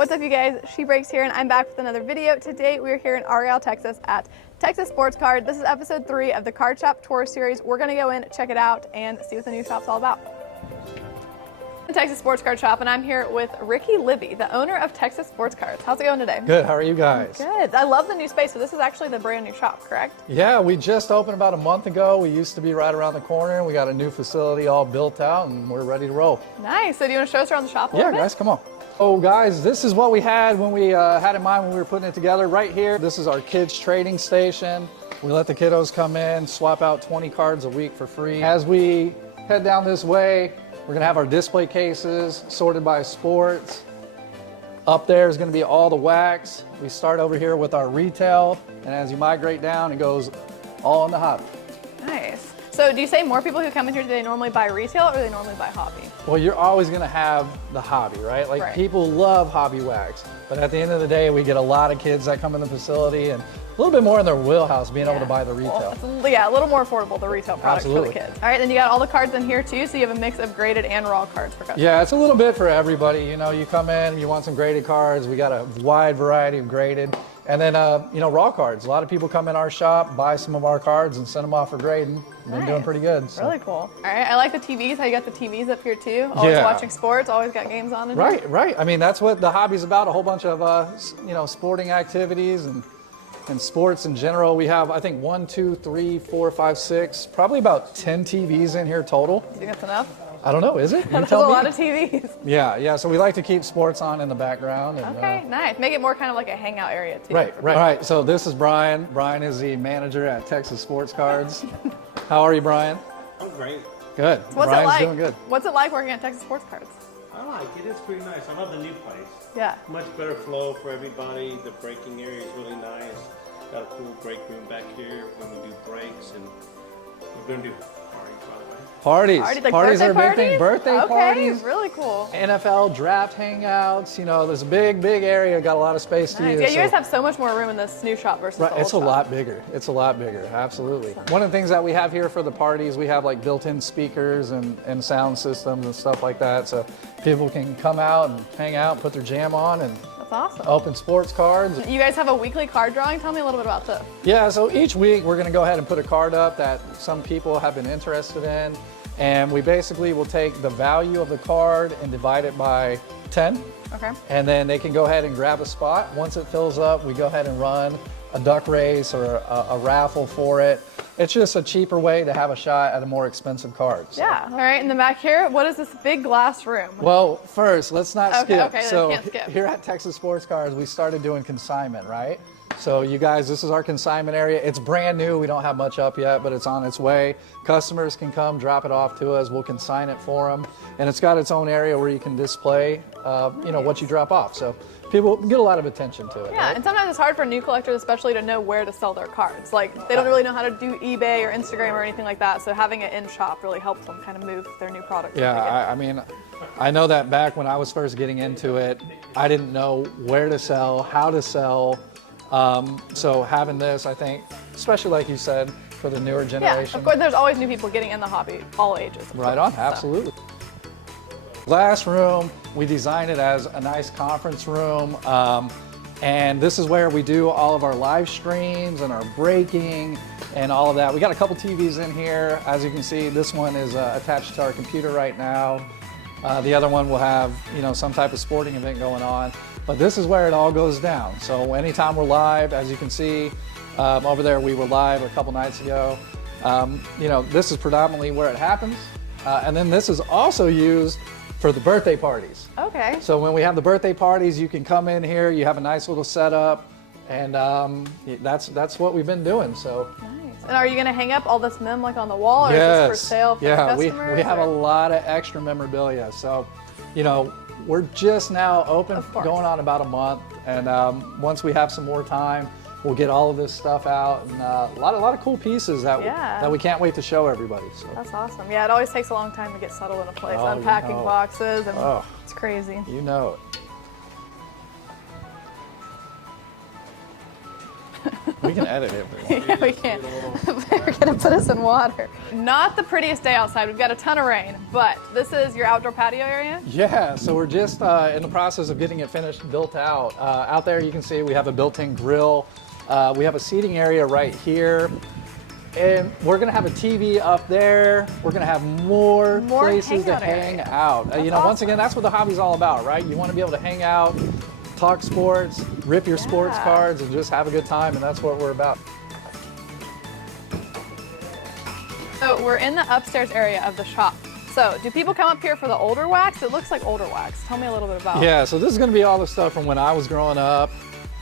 What's up, you guys? She Breaks here, and I'm back with another video. Today we're here in Argyle, Texas at Texas Sports Card. This is episode 3 of the Card Shop Tour series. We're gonna go in, check it out, and see what the new shop's all about. The Texas Sports Card Shop, and I'm here with Ricky Libby, the owner of Texas Sports Cards. How's it going today? Good, how are you guys? Good. I love the new space. So this is actually the brand new shop, correct? Yeah, we just opened about a month ago. We used to be right around the corner. We got a new facility all built out and we're ready to roll. Nice. So do you want to show us around the shop a little bit? Yeah, guys, come on. Oh, guys, this is what we had when we had in mind when we were putting it together. Right here, this is our kids trading station. We let the kiddos come in, swap out 20 cards a week for free. As we head down this way, we're gonna have our display cases sorted by sports. Up there is gonna be all the wax. We start over here with our retail, and as you migrate down, it goes all in the hobby. Nice. So do you say more people who come in here today normally buy retail or they normally buy hobby? Well, you're always gonna have the hobby, right? Like people love hobby wax, but at the end of the day, we get a lot of kids that come in the facility and a little bit more in their wheelhouse being able to buy the retail. Well, yeah, a little more affordable, the retail products for the kids. All right, then you got all the cards in here too, so you have a mix of graded and raw cards for customers. Yeah, it's a little bit for everybody. You know, you come in, you want some graded cards, we got a wide variety of graded. And then, you know, raw cards. A lot of people come in our shop, buy some of our cards and send them off for grading. Been doing pretty good. So. Really cool. All right, I like the TVs, how you got the TVs up here too. Always watching sports, always got games on. Right. I mean, that's what the hobby's about, a whole bunch of, you know, sporting activities and sports in general. We have, I think, 1, 2, 3, 4, 5, 6, probably about 10 TVs in here total. You think that's enough? I don't know, is it? That's a lot of TVs. Yeah, so we like to keep sports on in the background. And, okay, nice. Make it more kind of like a hangout area too. Right. All right, so this is Brian. Brian is the manager at Texas Sports Cards. How are you, Brian? I'm great. Good. So what's Brian's it like? Doing good. What's it like working at Texas Sports Cards? I like it. It's pretty nice. I love the new place. Yeah. Much better flow for everybody. The breaking area is really nice. Got a cool break room back here when we do breaks, and we're going to do parties, by the way. Parties are a big thing. Birthday parties. Okay, really cool. NFL draft hangouts. You know, there's a big area. Got a lot of space to use. Yeah, you guys have so much more room in this new shop versus the old It's a shop. lot bigger. It's a lot bigger. Absolutely. One of the things that we have here for the parties, we have like built-in speakers and sound systems and stuff like that. So people can come out and hang out, put their jam on, and awesome. Open sports cards. You guys have a weekly card drawing. Tell me a little bit about this. Yeah, so each week we're going to go ahead and put a card up that some people have been interested in, and we basically will take the value of the card and divide it by 10. Okay. And then they can go ahead and grab a spot. Once it fills up, we go ahead and run a duck race or a raffle for it. It's just a cheaper way to have a shot at a more expensive card. So. Yeah. All right, in the back here, what is this big glass room? Well, first, let's not skip. Okay, so can't skip. Here at Texas Sports Cards, we started doing consignment, right? So you guys, this is our consignment area. It's brand new. We don't have much up yet, but it's on its way. Customers can come drop it off to us. We'll consign it for them. And it's got its own area where you can display, you know, what you drop off. So people get a lot of attention to it. Yeah, right? and sometimes it's hard for new collectors, especially, to know where to sell their cards. Like, they don't really know how to do eBay or Instagram or anything like that, so having it in shop really helps them kind of move their new products. Yeah, I mean, I know that back when I was first getting into it, I didn't know where to sell, how to sell. So having this, I think, especially like you said, for the newer generation. Yeah, of course, there's always new people getting in the hobby, all ages. Right on, absolutely. Glass room, we designed it as a nice conference room. And this is where we do all of our live streams and our breaking and all of that. We got a couple TVs in here. As you can see, this one is attached to our computer right now. The other one will have, you know, some type of sporting event going on. But this is where it all goes down. So anytime we're live, as you can see, over there we were live a couple nights ago. You know, this is predominantly where it happens. And then this is also used for the birthday parties. Okay. So when we have the birthday parties, you can come in here, you have a nice little setup, and that's what we've been doing. So. Nice. And are you gonna hang up all this mem like on the wall, or Yes. is this for sale for the customers? We have a lot of extra memorabilia. So, you know, we're just now open, going on about a month, and once we have some more time, we'll get all of this stuff out, and a lot of cool pieces that we can't wait to show everybody. So. That's awesome. Yeah, it always takes a long time to get settled in a place, Oh, unpacking you know. boxes, and it's crazy. You know it. We can edit it. If we want. Yeah, we can. They're gonna put us in water. Not the prettiest day outside. We've got a ton of rain, but this is your outdoor patio area? Yeah, so we're just in the process of getting it finished, built out. Out there you can see we have a built-in grill. We have a seating area right here. And we're gonna have a TV up there. We're gonna have more places to hang out. You know, awesome. Once again, that's what the hobby's all about, right? You wanna be able to hang out, talk sports, rip your sports cards, and just have a good time, and that's what we're about. So we're in the upstairs area of the shop. So do people come up here for the older wax? It looks like older wax. Tell me a little bit about it. Yeah, so this is gonna be all the stuff from when I was growing up,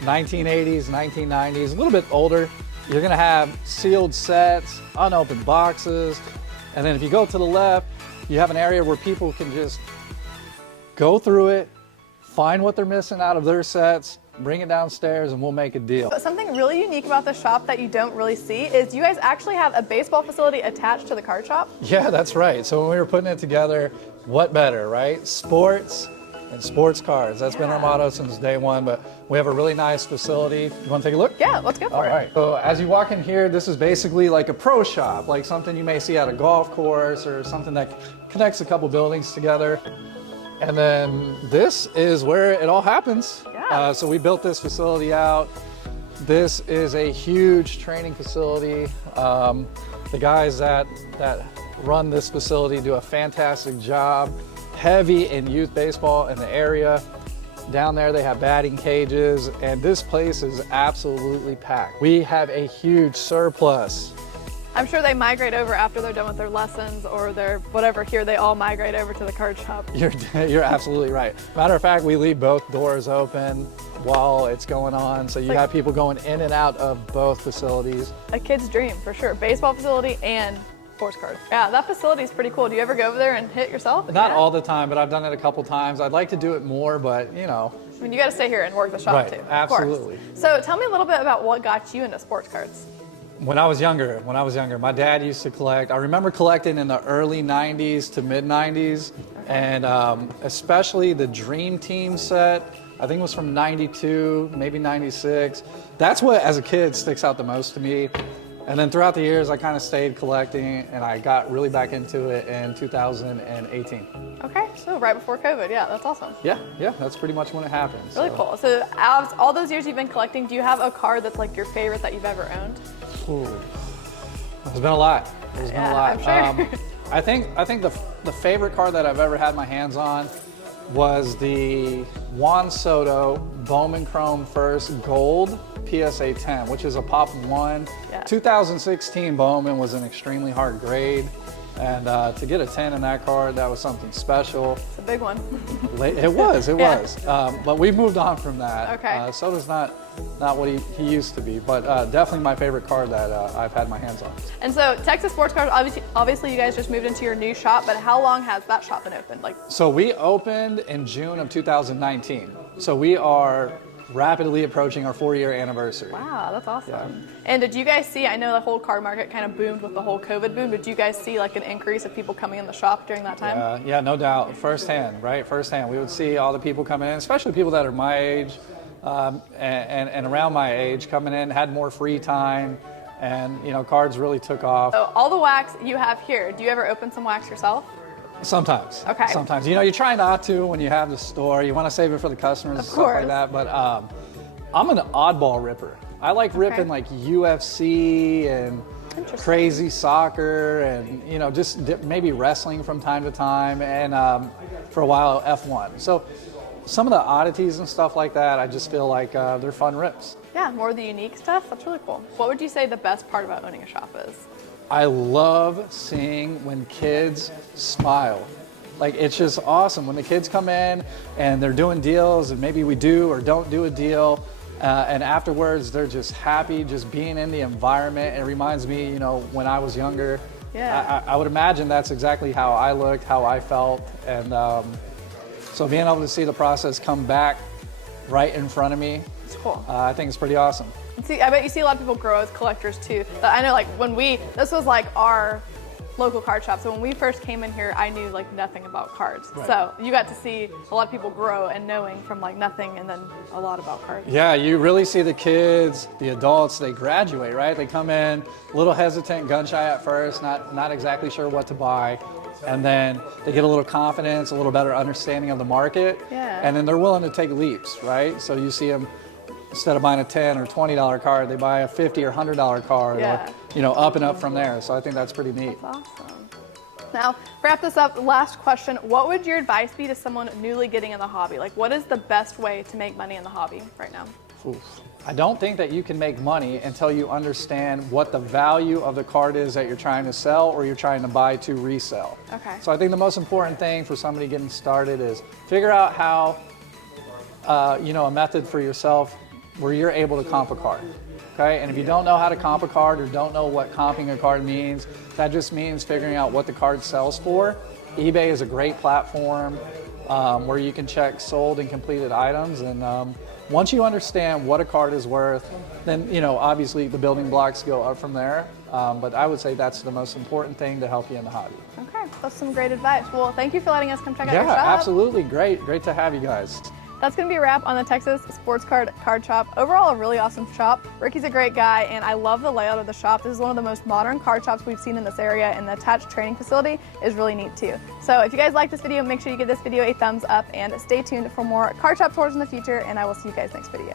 1980s, 1990s, a little bit older. You're gonna have sealed sets, unopened boxes, and then if you go to the left, you have an area where people can just go through it, find what they're missing out of their sets, bring it downstairs, and we'll make a deal. But something really unique about the shop that you don't really see is you guys actually have a baseball facility attached to the card shop. Yeah, that's right. So when we were putting it together, what better, right? Sports and sports cards. That's been our motto since day one, but we have a really nice facility. You want to take a look? Yeah, let's go for All it. right. So as you walk in here, this is basically like a pro shop, like something you may see at a golf course or something that connects a couple buildings together. And then this is where it all happens. Yeah. So we built this facility out. This is a huge training facility. The guys that run this facility do a fantastic job. Heavy in youth baseball in the area. Down there they have batting cages, and this place is absolutely packed. We have a huge surplus. I'm sure they migrate over after they're done with their lessons or their whatever here, they all migrate over to the card shop. You're absolutely right. Matter of fact, we leave both doors open while it's going on, so you have people going in and out of both facilities. A kid's dream for sure. Baseball facility and sports cards. Yeah, that facility is pretty cool. Do you ever go over there and hit yourself? Not all the time, but I've done it a couple times. I'd like to do it more, but you know. I mean, you got to stay here and work the shop Right, too. Of absolutely. course. So tell me a little bit about what got you into sports cards. When I was younger, my dad used to collect. I remember collecting in the early 90s to mid 90s, and especially the Dream Team set. I think it was from 92, maybe 96. That's what, as a kid, sticks out the most to me. And then throughout the years, I kind of stayed collecting, and I got really back into it in 2018. Okay, so right before COVID. Yeah, that's awesome. Yeah, that's pretty much when it happened. Really cool. So out of all those years you've been collecting, do you have a card that's like your favorite that you've ever owned? Ooh. There's been a lot. There's been a lot. I'm sure. I think the favorite card that I've ever had my hands on was the Juan Soto Bowman Chrome First Gold PSA 10, which is a Pop 1. Yeah. 2016 Bowman was an extremely hard grade, and to get a 10 in that card, that was something special. It's a big one. It was. Yeah. But we moved on from that. Okay. Soto's not what he used to be, but definitely my favorite card that I've had my hands on. And so Texas Sports Cards, obviously you guys just moved into your new shop, but how long has that shop been open? So we opened in June of 2019. So we are rapidly approaching our 4-year anniversary. Wow, that's awesome. Yeah. And did you guys see, I know the whole card market kind of boomed with the whole COVID boom, did you guys see like an increase of people coming in the shop during that time? Yeah, no doubt. Firsthand, right? Firsthand. We would see all the people coming in, especially people that are my age and around my age, coming in, had more free time, and cards really took off. So all the wax you have here, do you ever open some wax yourself? Sometimes. Okay. Sometimes. You try not to when you have the store. You want to save it for the customers and stuff like that. But I'm an oddball ripper. I like ripping like UFC and crazy soccer and just maybe wrestling from time to time, and for a while F1. So some of the oddities and stuff like that, I just feel like they're fun rips. Yeah, more of the unique stuff. That's really cool. What would you say the best part about owning a shop is? I love seeing when kids smile. Like, it's just awesome when the kids come in and they're doing deals, and maybe we do or don't do a deal, and afterwards they're just happy just being in the environment. It reminds me, when I was younger. Yeah. I would imagine that's exactly how I looked, how I felt, and so being able to see the process come back right in front of me, it's cool. I think it's pretty awesome. See, I bet you see a lot of people grow as collectors too. I know, like this was like our local card shop. So when we first came in here, I knew like nothing about cards. Right. So you got to see a lot of people grow and knowing from like nothing and then a lot about cards. Yeah, you really see the kids, the adults, they graduate, right? They come in a little hesitant, gun shy at first, not exactly sure what to buy. And then they get a little confidence, a little better understanding of the market. Yeah. And then they're willing to take leaps, right? So you see them, instead of buying a $10 or $20 card, they buy a $50 or $100 card, Yeah. or, you know, up and up from there. So I think that's pretty neat. That's awesome. Now, to wrap this up, last question. What would your advice be to someone newly getting in the hobby? Like, what is the best way to make money in the hobby right now? Oof. I don't think that you can make money until you understand what the value of the card is that you're trying to sell or you're trying to buy to resell. Okay. So I think the most important thing for somebody getting started is figure out how, a method for yourself where you're able to comp a card. Okay, and if you don't know how to comp a card or don't know what comping a card means, that just means figuring out what the card sells for. eBay is a great platform where you can check sold and completed items, and once you understand what a card is worth, then obviously the building blocks go up from there. But I would say that's the most important thing to help you in the hobby. Okay, that's some great advice. Well, thank you for letting us come check out your Yeah, shop. absolutely, great to have you guys. That's going to be a wrap on the Texas Sports Card Shop. Overall, a really awesome shop. Ricky's a great guy, and I love the layout of the shop. This is one of the most modern card shops we've seen in this area, and the attached training facility is really neat too. So if you guys like this video, make sure you give this video a thumbs up, and stay tuned for more card shop tours in the future, and I will see you guys next video.